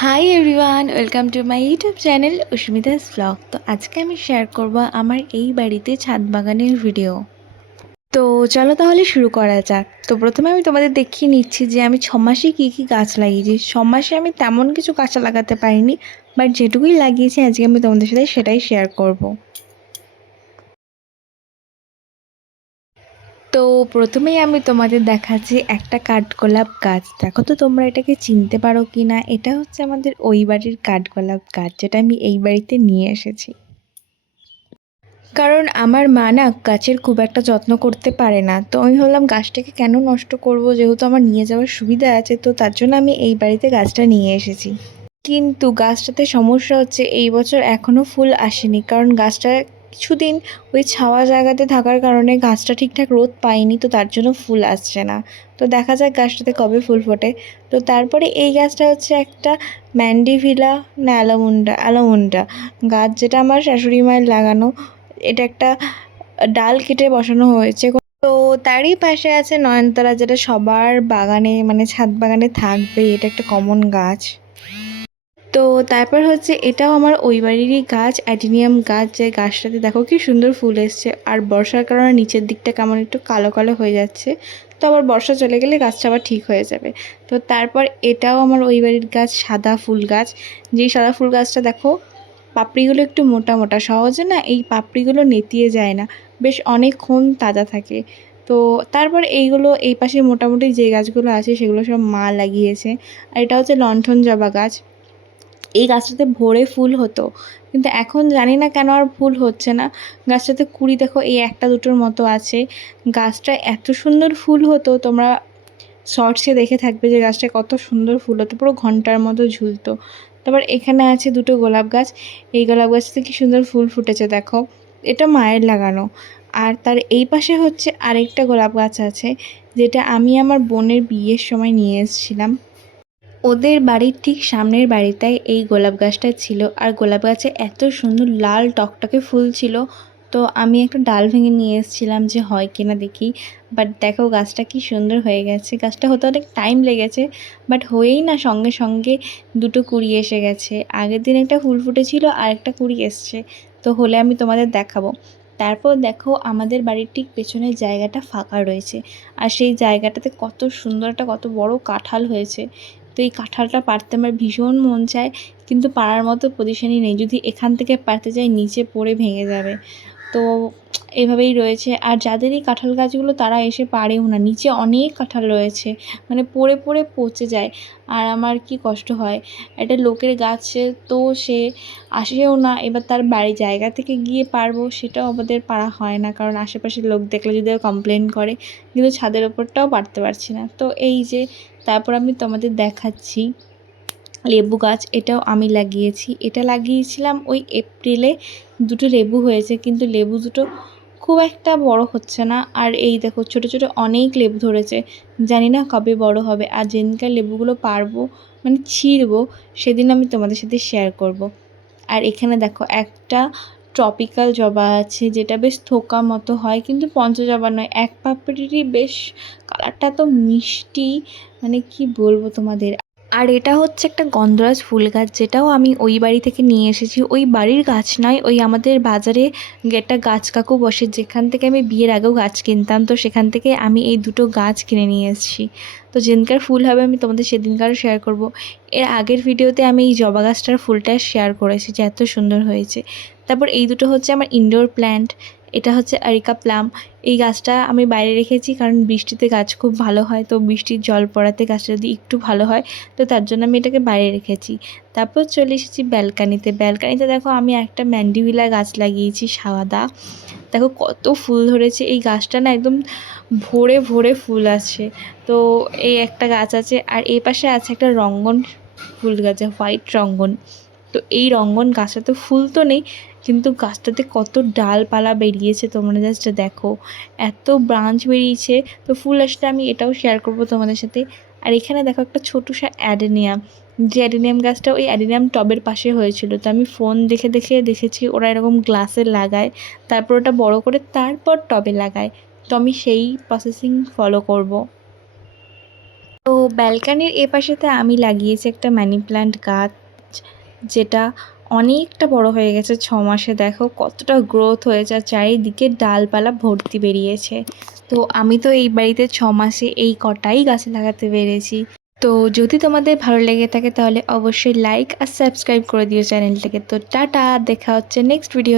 High everyone, welcome to my YouTube channel Asmita's blog. তো আজকে আমি শেয়ার করব আমার এই বাড়িতে ছাদ বাগানের ভিডিও। তো চলো তাহলে শুরু করা যাক। তো প্রথমে আমি তোমাদের দেখিয়ে নিচ্ছি যে আমি 6 মাসে কী কী গাছ লাগিয়েছি। 6 মাসে আমি তেমন কিছু গাছ লাগাতে পারিনি, বাট যেটুকুই লাগিয়েছি আজকে আমি তোমাদের সাথে সেটাই শেয়ার করব। তো প্রথমেই আমি তোমাদের দেখাচ্ছি একটা কাঠগোলাপ গাছ। দেখো তো তোমরা এটাকে চিনতে পারো কি না। এটা হচ্ছে আমাদের ওই বাড়ির কাঠগোলাপ গাছ, যেটা আমি এই বাড়িতে নিয়ে এসেছি। কারণ আমার মা না গাছের খুব একটা যত্ন করতে পারে না, তো আমি ভাবলাম গাছটাকে কেন নষ্ট করব, যেহেতু আমার নিয়ে যাওয়ার সুবিধা আছে, তো তার জন্য আমি এই বাড়িতে গাছটা নিয়ে এসেছি। কিন্তু গাছটাতে সমস্যা হচ্ছে এই বছর এখনও ফুল আসেনি, কারণ গাছটা কিছুদিন ওই ছাওয়া জায়গাতে থাকার কারণে গাছটা ঠিকঠাক রোদ পায়নি, তো তার জন্য ফুল আসছে না। তো দেখা যাক গাছটাতে কবে ফুল ফোটে। তো তারপরে এই গাছটা হচ্ছে একটা ম্যান্ডিভিলা না অ্যালামুন্ডা গাছ, যেটা আমার শাশুড়ি মায়ের লাগানো। এটা একটা ডাল কেটে বসানো হয়েছে। তো তারই পাশে আছে নয়নতারা, যেটা সবার বাগানে মানে ছাদ বাগানে থাকবে, এটা একটা কমন গাছ। তো তারপর হচ্ছে এটাও আমার ওই বাড়িরই গাছ, অ্যাডিনিয়াম গাছ, যে গাছটাতে দেখো কি সুন্দর ফুল এসছে। আর বর্ষার কারণে নিচের দিকটা কেমন একটু কালো কালো হয়ে যাচ্ছে, তো আবার বর্ষা চলে গেলে গাছটা আবার ঠিক হয়ে যাবে। তো তারপর এটাও আমার ওই বাড়ির গাছ, সাদা ফুল গাছ। যেই সাদা ফুল গাছটা দেখো পাপড়িগুলো একটু মোটা মোটা, সহজে না এই পাপড়িগুলো নেতিয়ে যায় না, বেশ অনেকক্ষণ তাজা থাকে। তো তারপর এইগুলো এই পাশে মোটামুটি যে গাছগুলো আছে সেগুলো সব মা লাগিয়েছে। আর এটা হচ্ছে লণ্ঠন জবা গাছ। এই গাছটাতে ভরে ফুল হতো, কিন্তু এখন জানি না কেন আর ফুল হচ্ছে না। গাছটাতে কুড়ি দেখো এই একটা দুটোর মতো আছে। গাছটা এত সুন্দর ফুল হতো, তোমরা শর্টসে দেখে থাকবে যে গাছটা কত সুন্দর ফুল হতো, পুরো ঘন্টার মতো ঝুলতো। তারপর এখানে আছে দুটো গোলাপ গাছ। এই গোলাপ গাছটাতে কি সুন্দর ফুল ফুটেছে দেখো, এটা মায়ের লাগানো। আর তার এই পাশে হচ্ছে আরেকটা গোলাপ গাছ আছে, যেটা আমি আমার বোনের বিয়ের সময় নিয়ে এসেছিলাম। ওদের বাড়ির ঠিক সামনের বাড়িটায় এই গোলাপ গাছটা ছিল, আর গোলাপ গাছে এত সুন্দর লাল টকটকে ফুল ছিল। তো আমি একটা ডাল ভেঙে নিয়ে এসেছিলাম যে হয় কিনা দেখি। বাট দেখো গাছটা কি সুন্দর হয়ে গেছে। গাছটা হতে অনেক টাইম লেগেছে, বাট হয়েই না সঙ্গে সঙ্গে দুটো কুড়ি এসে গেছে। আগের দিন একটা ফুল ফুটেছিল আর একটা কুড়ি এসছে, তো হলে আমি তোমাদের দেখাবো। তারপর দেখো আমাদের বাড়ির ঠিক পেছনের জায়গাটা ফাঁকা রয়েছে, আর সেই জায়গাটাতে কত সুন্দর একটা কত বড় কাঁঠাল হয়েছে। তো এই কাঁঠালটা পাড়তে আমার ভীষণ মন চায়, কিন্তু পাড়ার মতো পজিশনই নেই। যদি এখান থেকে পাড়তে যাই নিচে পড়ে ভেঙে যাবে। তো এভাবেই রয়েছে। আর যাদের এই কাঁঠাল গাছগুলো তারা এসে পারেও না, নিচে অনেক কাঁঠাল রয়েছে, মানে পড়ে পড়ে পচে যায়। আর আমার কি কষ্ট হয়, একটা লোকের গাছে তো সে আসেও না, এবার তার বাড়ি জায়গা থেকে গিয়ে পারবো সেটাও আমাদের পারা হয় না, কারণ আশেপাশের লোক দেখলে যদি কমপ্লেন করে। কিন্তু ছাদের ওপরটাও পারতে পারছি না। তো এই যে তারপর আমি তোমাদের দেখাচ্ছি লেবু গাছ। এটাও আমি লাগিয়েছি, এটা লাগিয়েছিলাম ওই এপ্রিলে। দুটো লেবু হয়েছে, কিন্তু লেবু দুটো খুব একটা বড় হচ্ছে না। আর এই দেখো ছোট ছোট অনেক লেবু ধরেছে, জানি না কবে বড় হবে। আর যেদিনকার লেবুগুলো পারবো মানে ছিঁড়বো, সেদিন আমি তোমাদের সাথে শেয়ার করব। আর এখানে দেখো একটা ট্রপিক্যাল জবা আছে, যেটা বেশ থোকা মতো হয়, কিন্তু পঞ্চজবা নয়, এক পাপড়িরই, বেশ কালারটা তো মিষ্টি, মানে কি বলবো তোমাদের। আর এটা হচ্ছে একটা গন্ধরাজ ফুল গাছ, যেটাও আমি ওই বাড়ি থেকে নিয়ে এসেছি। ওই বাড়ির গাছ নয়, ওই আমাদের বাজারে একটা গাছ কাকু বসে, যেখান থেকে আমি বিয়ের আগেও গাছ কিনতাম, তো সেখান থেকে আমি এই দুটো গাছ কিনে নিয়ে এসেছি। তো যেদিনকার ফুল হবে আমি তোমাদের সেদিনকারও শেয়ার করব। এর আগের ভিডিওতে আমি এই জবা গাছটার ফুলটা শেয়ার করেছি যে এত সুন্দর হয়েছে। তারপর এই দুটো হচ্ছে আমার ইনডোর প্ল্যান্ট। এটা হচ্ছে আরিকা প্লাম। এই গাছটা আমি বাইরে রেখেছি, কারণ বৃষ্টিতে গাছ খুব ভালো হয়, তো বৃষ্টির জল পড়াতে গাছটা যদি একটু ভালো হয়, তো তার জন্য আমি এটাকে বাইরে রেখেছি। তারপর চলে এসেছি ব্যালকানিতে। ব্যালকানিতে দেখো আমি একটা ম্যান্ডিভিলা গাছ লাগিয়েছি সাদা। দেখো কত ফুল ধরেছে। এই গাছটা না একদম ভরে ভরে ফুল আছে। তো এই একটা গাছ আছে, আর এই পাশে আছে একটা রঙ্গন ফুল গাছ, হোয়াইট রঙ্গন। তো এই রঙ্গন গাছটাতে ফুল তো নেই, কিন্তু গাছটাতে কত ডালপালা বেরিয়েছে তোমরা জাস্ট দেখো, এত ব্রাঞ্চ বেরিয়েছে। তো ফুল আসলে আমি এটাও শেয়ার করব তোমাদের সাথে। আর এখানে দেখো একটা ছোটো অ্যাডেনিয়াম, যে অ্যাডেনিয়াম গাছটা ওই অ্যাডেনিয়াম টবের পাশে হয়েছিল। তো আমি ফোন দেখে দেখে দেখেছি ওরা এরকম গ্লাসে লাগায়, তারপর ওটা বড় করে তারপর টবে লাগায়। তো আমি সেই প্রসেসিং ফলো করব। তো ব্যালকানির এপাশেতে আমি লাগিয়েছি একটা মানি প্ল্যান্ট গাছ, যেটা অনেকটা বড় হয়ে গেছে। 6 মাসে দেখো কতটা গ্রোথ হয়েছে আর চারিদিকে ডালপালা ভর্তি বেরিয়েছে। তো আমি তো এই বাড়িতে 6 মাসে এই কটাই গাছ লাগাতে পেরেছি। তো যদি তোমাদের ভালো লেগে থাকে তাহলে অবশ্যই লাইক আর সাবস্ক্রাইব করে দিও চ্যানেলটাকে। তো টাটা, দেখা হচ্ছে নেক্সট ভিডিও।